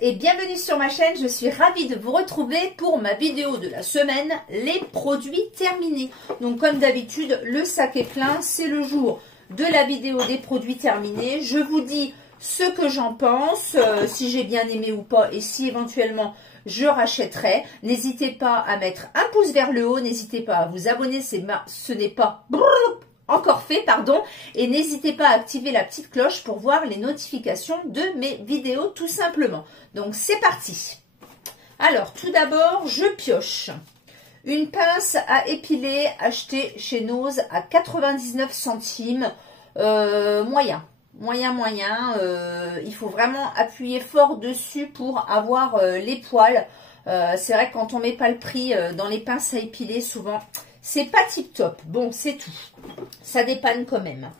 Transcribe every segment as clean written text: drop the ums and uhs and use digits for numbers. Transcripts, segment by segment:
et bienvenue sur ma chaîne, je suis ravie de vous retrouver pour ma vidéo de la semaine, les produits terminés. Donc comme d'habitude, le sac est plein, c'est le jour de la vidéo des produits terminés. Je vous dis ce que j'en pense, si j'ai bien aimé ou pas et si éventuellement je rachèterai. N'hésitez pas à mettre un pouce vers le haut, n'hésitez pas à vous abonner, ce n'est pas encore fait, pardon, et n'hésitez pas à activer la petite cloche pour voir les notifications de mes vidéos tout simplement. Donc c'est parti. Alors tout d'abord je pioche une pince à épiler achetée chez Nose à 99 centimes, moyen, il faut vraiment appuyer fort dessus pour avoir les poils. C'est vrai que quand on met pas le prix dans les pinces à épiler, souvent c'est pas tip top. Bon, c'est tout. Ça dépanne quand même.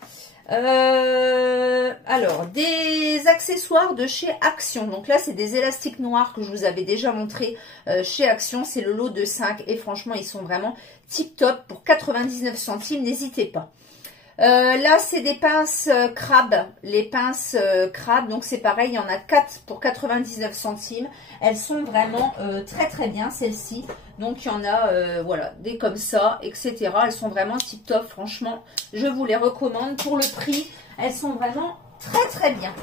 Alors, des accessoires de chez Action. Donc là, c'est des élastiques noirs que je vous avais déjà montré chez Action. C'est le lot de 5 et franchement, ils sont vraiment tip top pour 99 centimes. N'hésitez pas. Là, c'est des pinces crabes. Les pinces crabes, donc c'est pareil, il y en a 4 pour 99 centimes. Elles sont vraiment très très bien, celles-ci. Donc, il y en a, voilà, des comme ça, etc. Elles sont vraiment tip top, franchement. Je vous les recommande. Pour le prix, elles sont vraiment très très bien.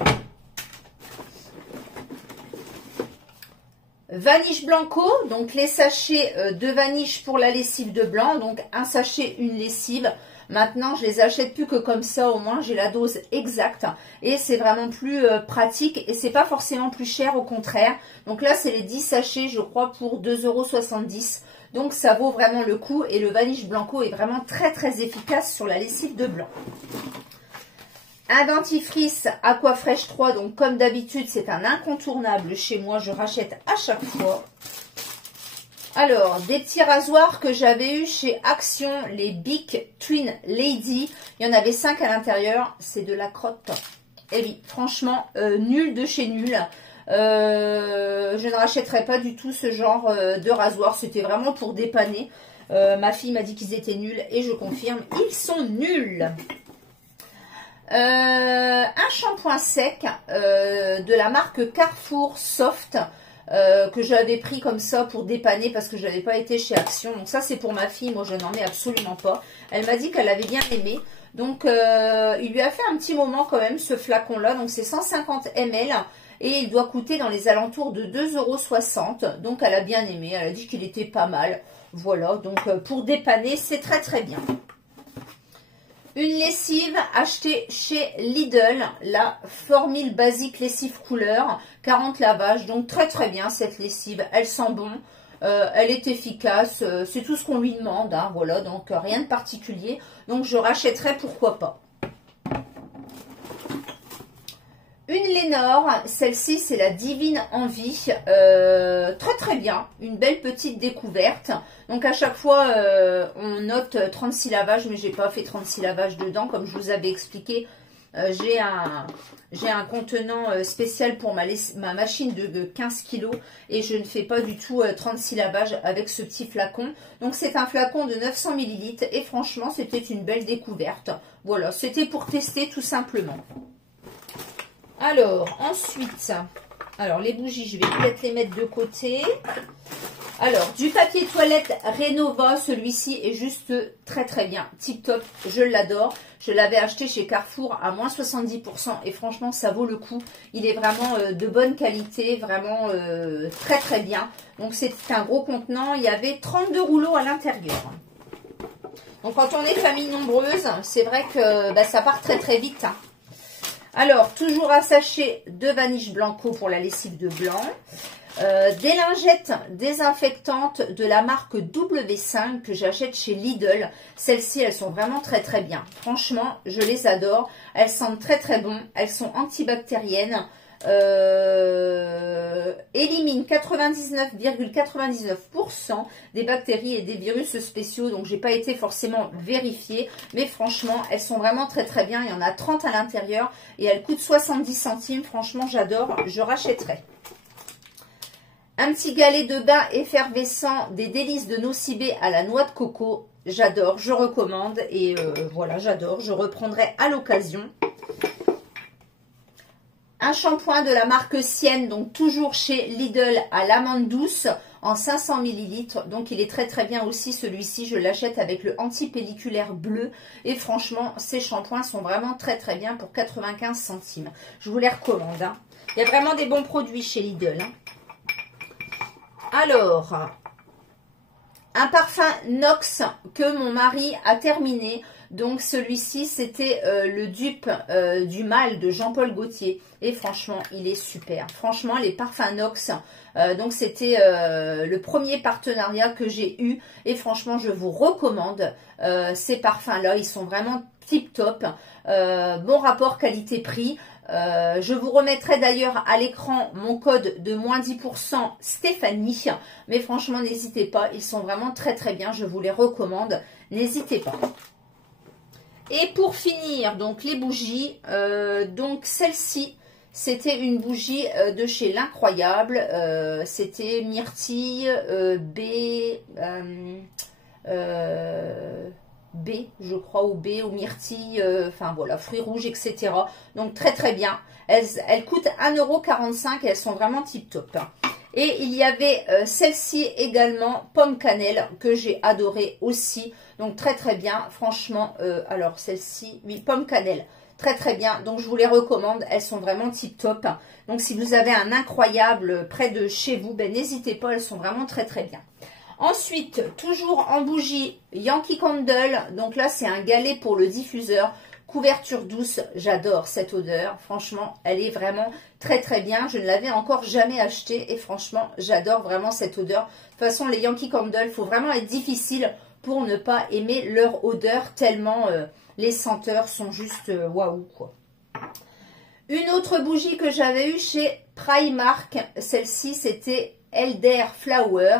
Vaniche Blanco, donc les sachets de Vaniche pour la lessive de blanc. Donc, un sachet, une lessive. Maintenant, je les achète plus que comme ça, au moins j'ai la dose exacte et c'est vraiment plus pratique et c'est pas forcément plus cher, au contraire. Donc là, c'est les 10 sachets, je crois, pour 2,70 €. Donc ça vaut vraiment le coup et le Vaniche Blanco est vraiment très très efficace sur la lessive de blanc. Un dentifrice Aquafresh 3, donc comme d'habitude, c'est un incontournable chez moi, je rachète à chaque fois. Alors, des petits rasoirs que j'avais eu chez Action, les Bic Twin Lady. Il y en avait 5 à l'intérieur. C'est de la crotte. Et oui, franchement, nul de chez nul. Je ne rachèterai pas du tout ce genre de rasoir. C'était vraiment pour dépanner. Ma fille m'a dit qu'ils étaient nuls et je confirme, ils sont nuls. Un shampoing sec de la marque Carrefour Soft. Que j'avais pris comme ça pour dépanner parce que je n'avais pas été chez Action. Donc ça, c'est pour ma fille. Moi, je n'en ai absolument pas. Elle m'a dit qu'elle avait bien aimé. Donc, il lui a fait un petit moment quand même, ce flacon-là. Donc, c'est 150 ml. Et il doit coûter dans les alentours de 2,60 €. Donc, elle a bien aimé. Elle a dit qu'il était pas mal. Voilà. Donc, pour dépanner, c'est très très bien. Une lessive achetée chez Lidl, la Formule Basique Lessive Couleur, 40 lavages, donc très très bien cette lessive, elle sent bon, elle est efficace, c'est tout ce qu'on lui demande, hein, voilà, donc rien de particulier, donc je rachèterai, pourquoi pas. Une Lénore, celle-ci c'est la Divine Envie, très très bien, une belle petite découverte. Donc à chaque fois on note 36 lavages, mais j'ai pas fait 36 lavages dedans, comme je vous avais expliqué. J'ai un contenant spécial pour ma machine de 15 kg et je ne fais pas du tout 36 lavages avec ce petit flacon. Donc c'est un flacon de 900 ml et franchement c'était une belle découverte. Voilà, c'était pour tester tout simplement. Alors, ensuite, les bougies, je vais peut-être les mettre de côté. Alors, du papier toilette Renova, celui-ci est juste très très bien, tip top, je l'adore. Je l'avais acheté chez Carrefour à moins 70% et franchement, ça vaut le coup. Il est vraiment de bonne qualité, vraiment très très bien. Donc, c'est un gros contenant, il y avait 32 rouleaux à l'intérieur. Donc, quand on est famille nombreuse, c'est vrai que ça part très très vite, hein. Alors, toujours un sachet de Vaniche Blanco pour la lessive de blanc. Des lingettes désinfectantes de la marque W5 que j'achète chez Lidl. Celles-ci, elles sont vraiment très très bien. Franchement, je les adore. Elles sentent très très bon. Elles sont antibactériennes. Éliminent 99,99% des bactéries et des virus spéciaux. Donc, j'ai pas été forcément vérifiée. Mais franchement, elles sont vraiment très très bien. Il y en a 30 à l'intérieur. Et elles coûtent 70 centimes. Franchement, j'adore. Je rachèterai. Un petit galet de bain effervescent des délices de Nocibé à la noix de coco. J'adore, je recommande. Et voilà, j'adore. Je reprendrai à l'occasion. Un shampoing de la marque Sienne, donc toujours chez Lidl à l'amande douce en 500 ml. Donc il est très très bien aussi celui-ci. Je l'achète avec le anti-pelliculaire bleu. Et franchement, ces shampoings sont vraiment très très bien pour 95 centimes. Je vous les recommande. Hein. Il y a vraiment des bons produits chez Lidl. Hein. Alors, un parfum Nox que mon mari a terminé. Donc celui-ci, c'était le dupe du Mal de Jean-Paul Gaultier. Et franchement, il est super. Franchement, les parfums Nox, donc c'était le premier partenariat que j'ai eu. Et franchement, je vous recommande ces parfums-là. Ils sont vraiment tip top. Bon rapport qualité-prix. Je vous remettrai d'ailleurs à l'écran mon code de moins 10% Stéphanie. Mais franchement, n'hésitez pas. Ils sont vraiment très très bien. Je vous les recommande. N'hésitez pas. Et pour finir, donc les bougies, donc celle-ci, c'était une bougie de chez L'Incroyable, c'était myrtille, B, je crois, ou B, ou myrtille, enfin voilà, fruits rouges, etc. Donc très très bien, elles coûtent 1,45 €, elles sont vraiment tip top. Et il y avait celle-ci également, pomme cannelle, que j'ai adoré aussi. Donc très très bien, franchement, alors celle-ci, oui, pomme cannelle, très très bien. Donc je vous les recommande, elles sont vraiment tip top. Donc si vous avez un incroyable près de chez vous, ben, n'hésitez pas, elles sont vraiment très très bien. Ensuite, toujours en bougie, Yankee Candle. Donc là, c'est un galet pour le diffuseur. Couverture douce, j'adore cette odeur. Franchement, elle est vraiment très très bien. Je ne l'avais encore jamais acheté et franchement, j'adore vraiment cette odeur. De toute façon, les Yankee Candle, il faut vraiment être difficile pour ne pas aimer leur odeur tellement les senteurs sont juste waouh quoi. Une autre bougie que j'avais eue chez Primark, celle-ci c'était Elder Flower.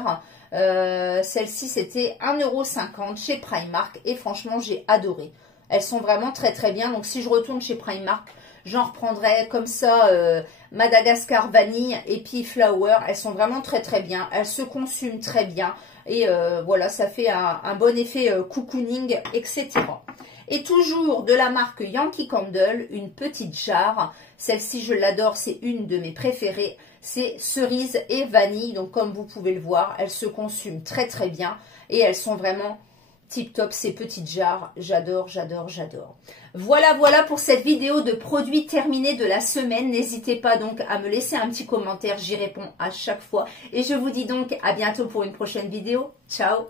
Celle-ci c'était 1,50 € chez Primark et franchement j'ai adoré. Elles sont vraiment très très bien. Donc si je retourne chez Primark, j'en reprendrai comme ça Madagascar vanille et puis Flower. Elles sont vraiment très très bien. Elles se consument très bien. Et voilà, ça fait un bon effet cocooning, etc. Et toujours de la marque Yankee Candle, une petite jarre. Celle-ci, je l'adore, c'est une de mes préférées. C'est cerise et vanille. Donc comme vous pouvez le voir, elles se consument très très bien. Et elles sont vraiment tip top, ces petites jarres. J'adore, j'adore, j'adore. Voilà, voilà pour cette vidéo de produits terminés de la semaine. N'hésitez pas donc à me laisser un petit commentaire. J'y réponds à chaque fois. Et je vous dis donc à bientôt pour une prochaine vidéo. Ciao!